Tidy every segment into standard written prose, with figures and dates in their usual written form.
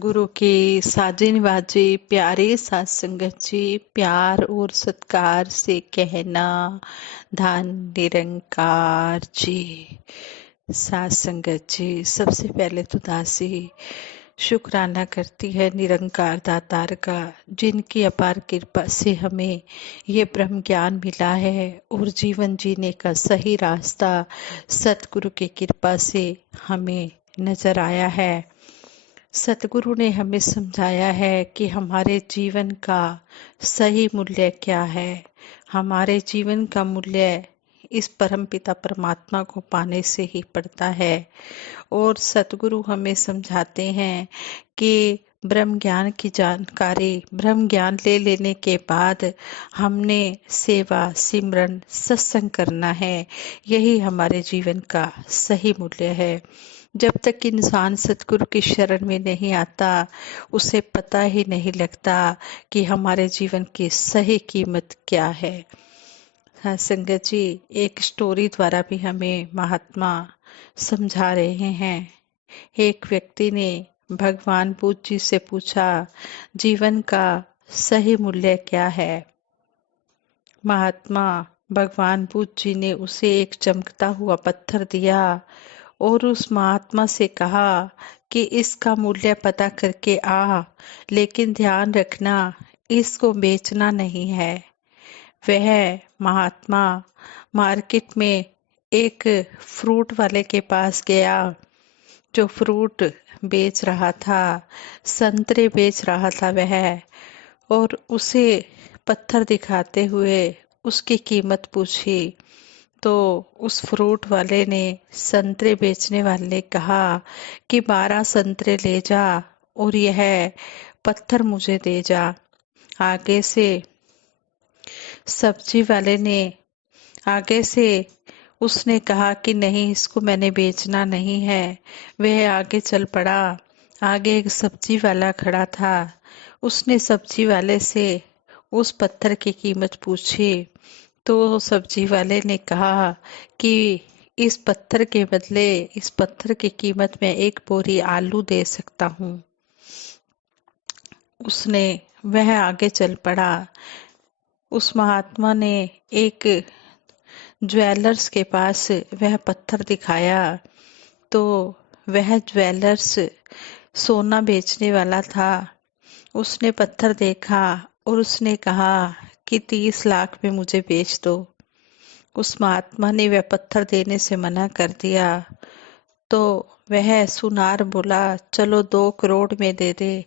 गुरु की साजिन बाजी प्यारे साथ संगत जी, प्यार और सत्कार से कहना धन निरंकार जी। साथ संगत जी, सबसे पहले तो दासी शुक्राना करती है निरंकार दातार का, जिनकी अपार कृपा से हमें ये ब्रह्म ज्ञान मिला है और जीवन जीने का सही रास्ता सतगुरु की कृपा से हमें नजर आया है। सतगुरु ने हमें समझाया है कि हमारे जीवन का सही मूल्य क्या है। हमारे जीवन का मूल्य इस परमपिता परमात्मा को पाने से ही पड़ता है। और सतगुरु हमें समझाते हैं कि ब्रह्म ज्ञान की जानकारी, ब्रह्म ज्ञान ले लेने के बाद हमने सेवा सिमरन सत्संग करना है। यही हमारे जीवन का सही मूल्य है। जब तक इंसान सतगुरु की शरण में नहीं आता, उसे पता ही नहीं लगता कि हमारे जीवन की सही कीमत क्या है। हाँ संगत जी, एक स्टोरी द्वारा भी हमें महात्मा समझा रहे हैं। एक व्यक्ति ने भगवान बुद्ध जी से पूछा, जीवन का सही मूल्य क्या है। महात्मा भगवान बुद्ध जी ने उसे एक चमकता हुआ पत्थर दिया और उस महात्मा से कहा कि इसका मूल्य पता करके आ, लेकिन ध्यान रखना इसको बेचना नहीं है। वह महात्मा मार्केट में एक फ्रूट वाले के पास गया, जो फ्रूट बेच रहा था, संतरे बेच रहा था वह, और उसे पत्थर दिखाते हुए उसकी कीमत पूछी। तो उस फ्रूट वाले ने संतरे बेचने वाले ने कहा कि 12 संतरे ले जा और यह पत्थर मुझे दे जा। आगे से सब्जी वाले ने आगे से उसने कहा कि नहीं, इसको मैंने बेचना नहीं है। वह आगे चल पड़ा। आगे एक सब्जी वाला खड़ा था। उसने सब्जी वाले से उस पत्थर की कीमत पूछी। तो सब्जी वाले ने कहा कि इस पत्थर के बदले, इस पत्थर की कीमत में एक बोरी आलू दे सकता हूँ। वह आगे चल पड़ा। उस महात्मा ने एक ज्वेलर्स के पास वह पत्थर दिखाया। तो वह ज्वेलर्स सोना बेचने वाला था। उसने पत्थर देखा और उसने कहा कि 30 लाख में मुझे बेच दो। उस महात्मा ने वह पत्थर देने से मना कर दिया। तो वह सुनार बोला, चलो 2 करोड़ में दे दे,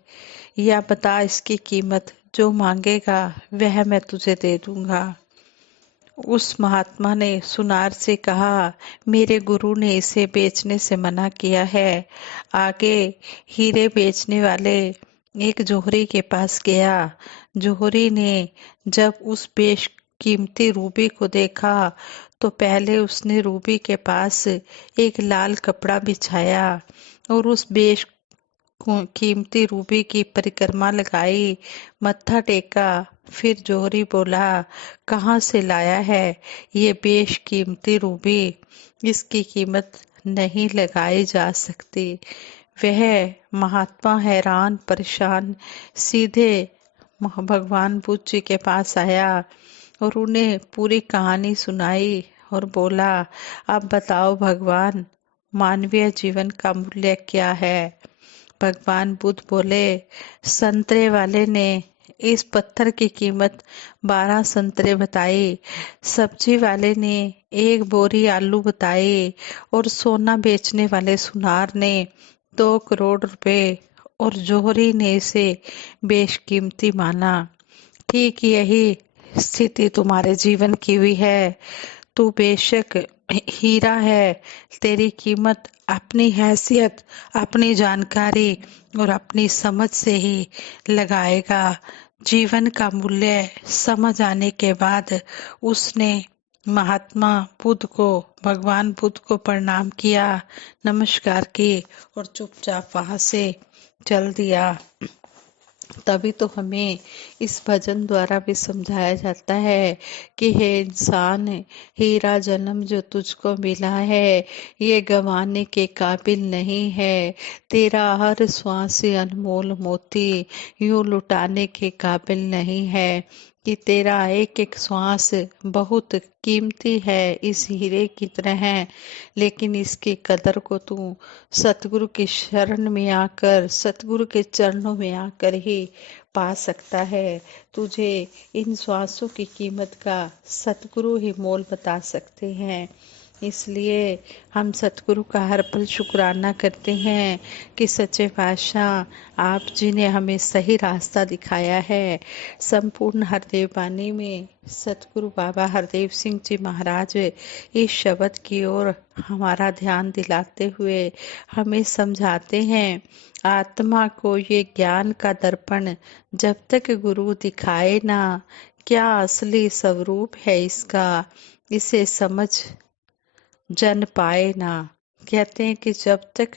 या बता इसकी कीमत, जो मांगेगा वह मैं तुझे दे दूंगा। उस महात्मा ने सुनार से कहा, मेरे गुरु ने इसे बेचने से मना किया है। आगे हीरे बेचने वाले एक जोहरी के पास गया। जोहरी ने जब उस बेशकीमती रूबी को देखा तो पहले उसने रूबी के पास एक लाल कपड़ा बिछाया और उस कीमती रूबी की परिक्रमा लगाई, मत्था टेका। फिर जोहरी बोला, कहाँ से लाया है ये बेशकीमती रूबी, इसकी कीमत नहीं लगाई जा सकती। वह महात्मा हैरान परेशान सीधे भगवान बुद्ध जी के पास आया और उन्हें पूरी कहानी सुनाई और बोला, अब बताओ भगवान, मानवीय जीवन का मूल्य क्या है। भगवान बुद्ध बोले, संतरे वाले ने इस पत्थर की कीमत 12 संतरे बताई, सब्जी वाले ने एक बोरी आलू बताई, और सोना बेचने वाले सुनार ने 2 करोड़ रुपए, और जोहरी ने इसे बेशकीमती माना। ठीक यही स्थिति तुम्हारे जीवन की भी है। तू बेशक हीरा है, तेरी कीमत अपनी हैसियत, अपनी जानकारी और अपनी समझ से ही लगाएगा। जीवन का मूल्य समझ आने के बाद उसने महात्मा बुद्ध को, भगवान बुद्ध को प्रणाम किया, नमस्कार की और चुपचाप वहां से चल दिया। तभी तो हमें इस भजन द्वारा भी समझाया जाता है कि हे इंसान, हीरा जन्म जो तुझको मिला है ये गंवाने के काबिल नहीं है। तेरा हर श्वास ये अनमोल मोती यूं लुटाने के काबिल नहीं है। कि तेरा एक एक श्वास बहुत कीमती है, इस हीरे की तरह है। लेकिन इसकी कदर को तू सतगुरु की शरण में आकर, सतगुरु के चरणों में आकर ही पा सकता है। तुझे इन श्वासों की कीमत का सतगुरु ही मोल बता सकते हैं। इसलिए हम सतगुरु का हर पल शुक्राना करते हैं कि सच्चे पातशाह आप जी ने हमें सही रास्ता दिखाया है। संपूर्ण हरदेव बानी में सतगुरु बाबा हरदेव सिंह जी महाराज इस शब्द की ओर हमारा ध्यान दिलाते हुए हमें समझाते हैं, आत्मा को ये ज्ञान का दर्पण जब तक गुरु दिखाए ना, क्या असली स्वरूप है इसका, इसे समझ जन पाए ना। कहते हैं कि जब तक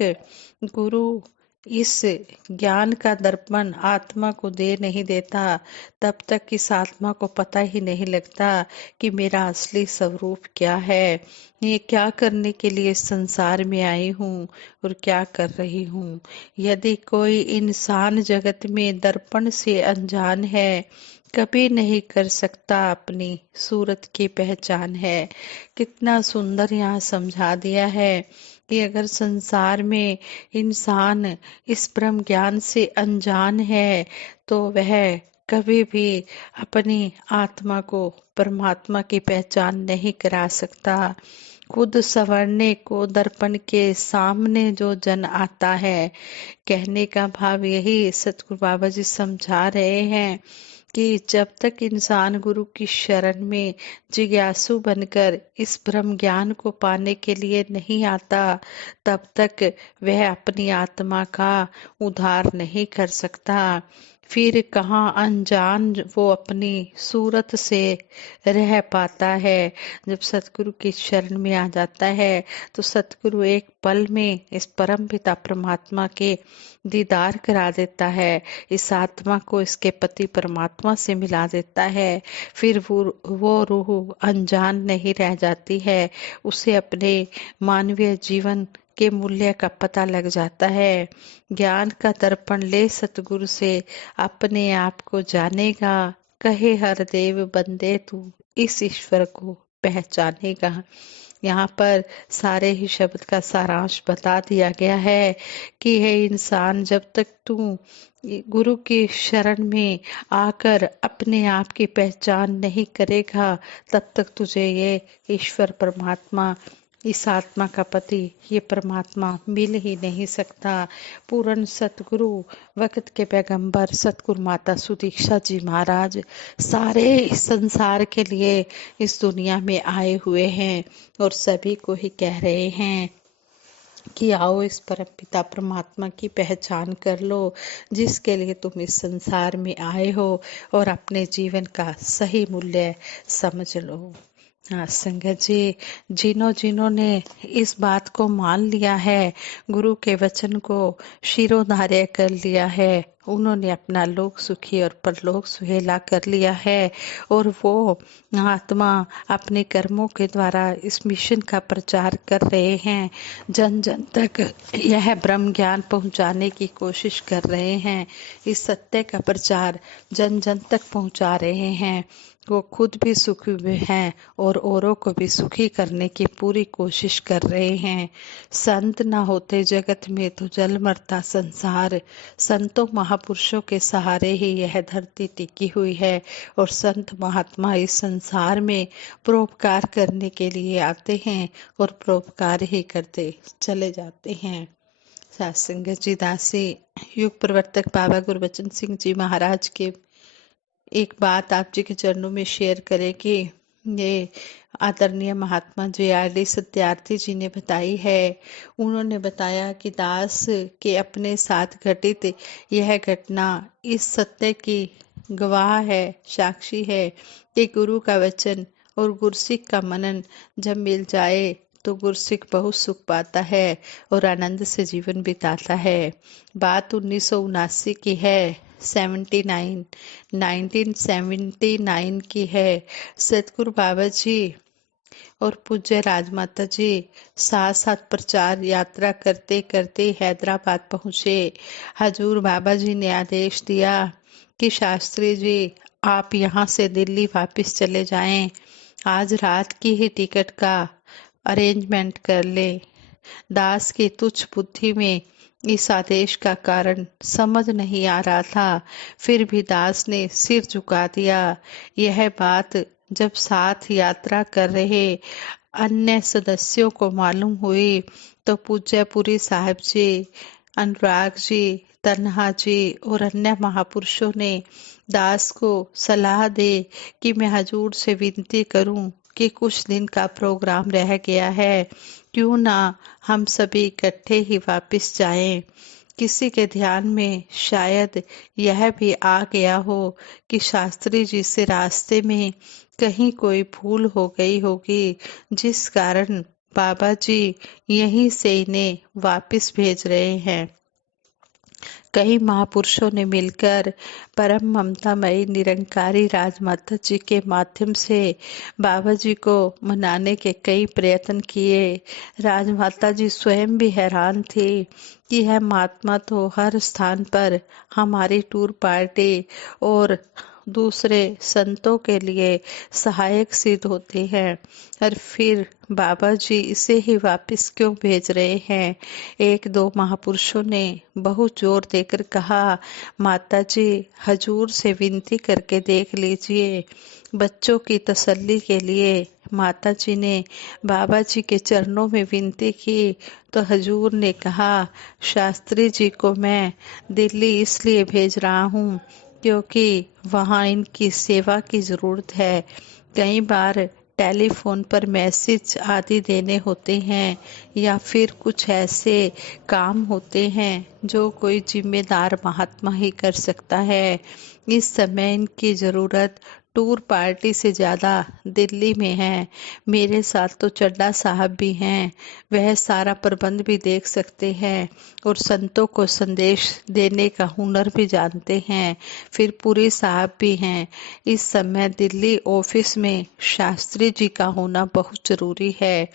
गुरु इस ज्ञान का दर्पण आत्मा को दे नहीं देता, तब तक इस आत्मा को पता ही नहीं लगता कि मेरा असली स्वरूप क्या है, ये क्या करने के लिए संसार में आई हूँ और क्या कर रही हूँ। यदि कोई इंसान जगत में दर्पण से अनजान है, कभी नहीं कर सकता अपनी सूरत की पहचान है। कितना सुंदर यहाँ समझा दिया है कि अगर संसार में इंसान इस ब्रह्म ज्ञान से अनजान है तो वह कभी भी अपनी आत्मा को परमात्मा की पहचान नहीं करा सकता। खुद संवरने को दर्पण के सामने जो जन आता है, कहने का भाव यही सतगुरु बाबा जी समझा रहे हैं कि जब तक इंसान गुरु की शरण में जिज्ञासु बनकर इस ब्रह्म ज्ञान को पाने के लिए नहीं आता, तब तक वह अपनी आत्मा का उद्धार नहीं कर सकता। फिर कहाँ अनजान वो अपनी सूरत से रह पाता है। जब सतगुरु की शरण में आ जाता है तो सतगुरु एक पल में इस परम पिता परमात्मा के दीदार करा देता है, इस आत्मा को इसके पति परमात्मा से मिला देता है। फिर वो रूह अनजान नहीं रह जाती है, उसे अपने मानवीय जीवन के मूल्य का पता लग जाता है। ज्ञान का दर्पण ले सतगुरु से अपने आप को जानेगा, कहे हर देव बंदे तू इस ईश्वर को पहचानेगा। यहाँ पर सारे ही शब्द का सारांश बता दिया गया है कि हे इंसान, जब तक तू गुरु की शरण में आकर अपने आप की पहचान नहीं करेगा, तब तक तुझे ये ईश्वर परमात्मा, इस आत्मा का पति, ये परमात्मा मिल ही नहीं सकता। पूर्ण सतगुरु वक्त के पैगंबर सतगुरु माता सुदीक्षा जी महाराज सारे संसार के लिए इस दुनिया में आए हुए हैं और सभी को ही कह रहे हैं कि आओ इस परम पिता परमात्मा की पहचान कर लो, जिसके लिए तुम इस संसार में आए हो, और अपने जीवन का सही मूल्य समझ लो। हाँ संगत जी, जिन्होंने इस बात को मान लिया है, गुरु के वचन को शिरोधार्य कर लिया है, उन्होंने अपना लोक सुखी और परलोक सुहेला कर लिया है। और वो आत्मा अपने कर्मों के द्वारा इस मिशन का प्रचार कर रहे हैं, जन जन तक यह ब्रह्म ज्ञान पहुंचाने की कोशिश कर रहे हैं, इस सत्य का प्रचार जन जन तक पहुंचा रहे हैं। वो खुद भी सुखी हुए हैं और औरों को भी सुखी करने की पूरी कोशिश कर रहे हैं। संत ना होते जगत में तो जल मरता संसार। संतों महापुरुषों के सहारे ही यह धरती टिकी हुई है और संत महात्मा इस संसार में परोपकार करने के लिए आते हैं और परोपकार ही करते चले जाते हैं। सत्संग जी दासी युग प्रवर्तक बाबा गुरबचन सिंह जी महाराज के एक बात आप जी के चरणों में शेयर करें कि ये आदरणीय महात्मा जी आर.डी. सत्यार्थी जी ने बताई है। उन्होंने बताया कि दास के अपने साथ घटित यह घटना इस सत्य की गवाह है, साक्षी है कि गुरु का वचन और गुरसिक का मनन जब मिल जाए तो गुरसिक बहुत सुख पाता है और आनंद से जीवन बिताता है। बात 1979 की है। 1979 1979 की है। सतगुरु बाबा जी और पूज्य राजमाता जी साथ साथ प्रचार यात्रा करते करते हैदराबाद पहुंचे। हजूर बाबा जी ने आदेश दिया कि शास्त्री जी, आप यहाँ से दिल्ली वापस चले जाएं। आज रात की ही टिकट का अरेंजमेंट कर ले। दास की तुच्छ बुद्धि में इस आदेश का कारण समझ नहीं आ रहा था, फिर भी दास ने सिर झुका दिया। यह बात जब साथ यात्रा कर रहे अन्य सदस्यों को मालूम हुई तो पूज्यपुरी साहिब जी, अनुराग जी, तन्हा जी और अन्य महापुरुषों ने दास को सलाह दे कि मैं हजूर से विनती करूं कि कुछ दिन का प्रोग्राम रह गया है, क्यों ना हम सभी इकट्ठे ही वापस जाएं। किसी के ध्यान में शायद यह भी आ गया हो कि शास्त्री जी से रास्ते में कहीं कोई भूल हो गई होगी, जिस कारण बाबा जी यहीं से इन्हें वापस भेज रहे हैं। कई महापुरुषों ने मिलकर परम ममतामयी निरंकारी राजमाता जी के माध्यम से बाबा जी को मनाने के कई प्रयत्न किए। राजमाता जी स्वयं भी हैरान थी कि यह महात्मा तो हर स्थान पर हमारी टूर पार्टी और दूसरे संतों के लिए सहायक सिद्ध होते हैं, और फिर बाबा जी इसे ही वापस क्यों भेज रहे हैं। एक दो महापुरुषों ने बहुत जोर देकर कहा, माता जी, हजूर से विनती करके देख लीजिए। बच्चों की तसल्ली के लिए माता जी ने बाबा जी के चरणों में विनती की तो हजूर ने कहा, शास्त्री जी को मैं दिल्ली इसलिए भेज रहा हूँ क्योंकि वहाँ इनकी सेवा की जरूरत है। कई बार टेलीफोन पर मैसेज आदि देने होते हैं या फिर कुछ ऐसे काम होते हैं जो कोई जिम्मेदार महात्मा ही कर सकता है। इस समय इनकी जरूरत टूर पार्टी से ज्यादा दिल्ली में है। मेरे साथ तो चड्डा साहब भी हैं, वह सारा प्रबंध भी देख सकते हैं और संतों को संदेश देने का हुनर भी जानते हैं। फिर पूरी साहब भी हैं। इस समय दिल्ली ऑफिस में शास्त्री जी का होना बहुत जरूरी है।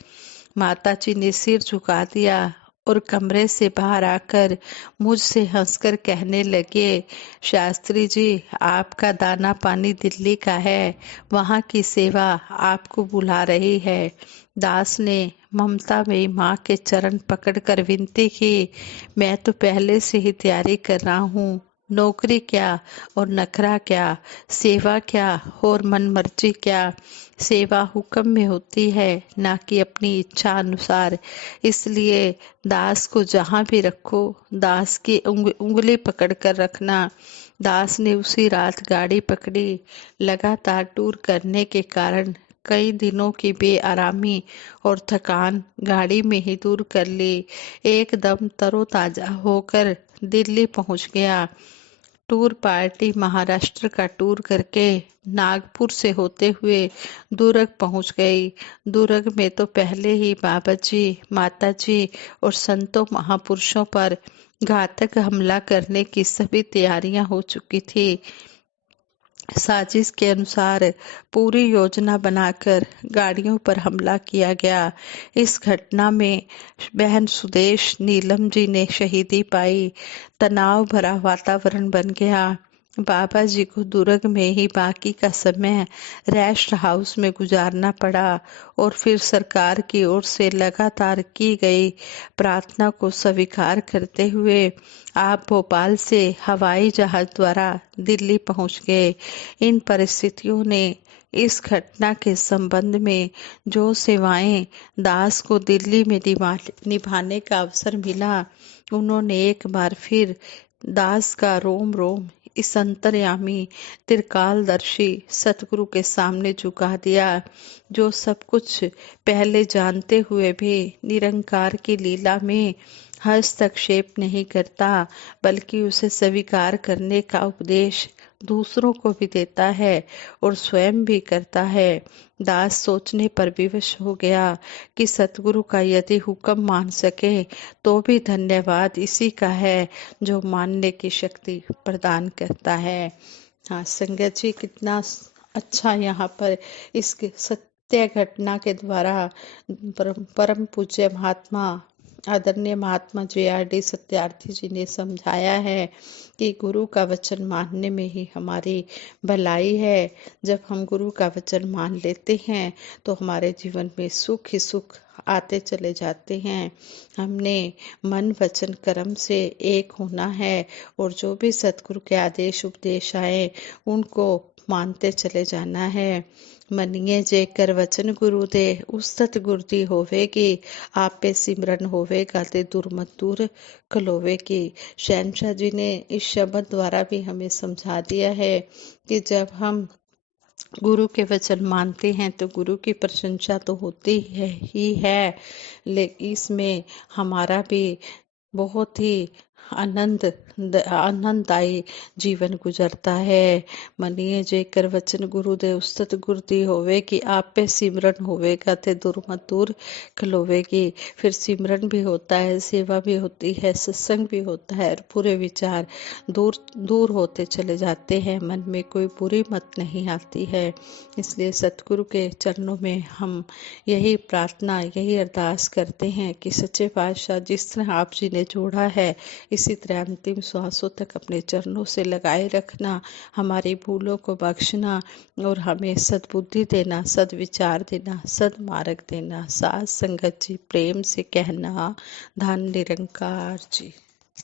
माता जी ने सिर झुका दिया और कमरे से बाहर आकर मुझसे हंसकर कहने लगे, शास्त्री जी, आपका दाना पानी दिल्ली का है, वहाँ की सेवा आपको बुला रही है। दास ने ममता में माँ के चरण पकड़कर विनती की, मैं तो पहले से ही तैयारी कर रहा हूँ। नौकरी क्या और नखरा क्या, सेवा क्या और मन मर्जी क्या। सेवा हुक्म में होती है, ना कि अपनी इच्छा अनुसार। इसलिए दास को जहाँ भी रखो, दास की उंगली पकड़ कर रखना। दास ने उसी रात गाड़ी पकड़ी। लगातार टूर करने के कारण कई दिनों की बेआरामी और थकान गाड़ी में ही दूर कर ली। एकदम तरोताजा होकर दिल्ली पहुंच गया। टूर पार्टी महाराष्ट्र का टूर करके नागपुर से होते हुए दुर्ग पहुंच गई। दुर्ग में तो पहले ही बाबा जी, माता जी और संतों महापुरुषों पर घातक हमला करने की सभी तैयारियां हो चुकी थी। साजिश के अनुसार पूरी योजना बनाकर गाड़ियों पर हमला किया गया। इस घटना में बहन सुदेश नीलम जी ने शहीदी पाई। तनाव भरा वातावरण बन गया। बाबा जी को दुर्ग में ही बाकी का समय रेस्ट हाउस में गुजारना पड़ा और फिर सरकार की ओर से लगातार की गई प्रार्थना को स्वीकार करते हुए आप भोपाल से हवाई जहाज द्वारा दिल्ली पहुंच गए। इन परिस्थितियों ने इस घटना के संबंध में जो सेवाएं दास को दिल्ली में निभाने का अवसर मिला, उन्होंने एक बार फिर दास का रोम रोम इस अंतर्यामी त्रिकालदर्शी सतगुरु के सामने झुका दिया, जो सब कुछ पहले जानते हुए भी निरंकार की लीला में हस्तक्षेप नहीं करता, बल्कि उसे स्वीकार करने का उपदेश दूसरों को भी देता है और स्वयं भी करता है। दास सोचने पर विवश हो गया कि सतगुरु का यदि हुक्म मान सके तो भी धन्यवाद इसी का है जो मानने की शक्ति प्रदान करता है। हाँ संगत जी, कितना अच्छा यहाँ पर इस सत्य घटना के द्वारा परम पूज्य महात्मा आदरणीय महात्मा JRD सत्यार्थी जी ने समझाया है कि गुरु का वचन मानने में ही हमारी भलाई है। जब हम गुरु का वचन मान लेते हैं तो हमारे जीवन में सुख ही सुख आते चले जाते हैं। हमने मन वचन कर्म से एक होना है और जो भी सतगुरु के आदेश उपदेश आए उनको मानते चले जाना है। मनिए जेकर वचन गुरु दे उस सतगुर दी होवेगी, आपे सिमरन होवेगा ते दुर्मत दूर खलोवेगी। शहनशाह जी ने इस शब्द द्वारा भी हमें समझा दिया है कि जब हम गुरु के वचन मानते हैं तो गुरु की प्रशंसा तो होती है ही है, लेकिन इसमें हमारा भी बहुत ही आनंददायी जीवन गुजरता है। मनिए जेकर वचन गुरु दे उस्तत गुरदी होवे कि आप पे सिमरन होवेगा ते दुर्मत दूर खलोवेगी। फिर सिमरन भी होता है, सेवा भी होती है, सत्संग भी होता है और पूरे विचार दूर दूर होते चले जाते हैं। मन में कोई बुरी मत नहीं आती है। इसलिए सतगुरु के चरणों में हम यही प्रार्थना यही अरदास करते हैं कि सच्चे पातशाह जिस तरह आप जी ने जोड़ा है इसी तरह अंतिम श्वासों तक अपने चरणों से लगाए रखना, हमारी भूलों को बख्शना और हमें सद्बुद्धि देना, सद्विचार देना, सद्मार्ग देना। साथ संगत जी प्रेम से कहना, धन निरंकार जी।